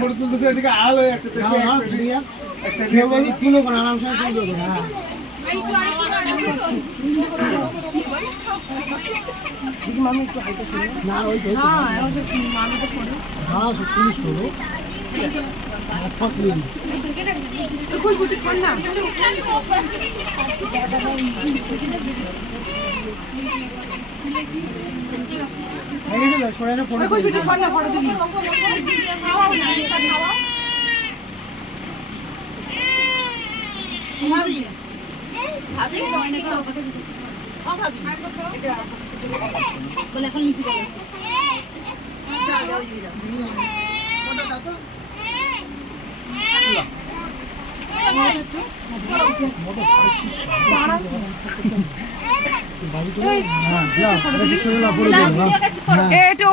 photo তুলতেছে এদিকে আল হয়ে যাচ্ছে তুলো কোন আরাম সে তুলবে না মামি একটু হালকা শুনে না ওই তো মামি তো শুনে হ্যাঁ সব পুলিশ করো খুশবুটি শোন না খুশবুটি শোন না ফটো তুলি বলে এখন লিখি দেবো এটা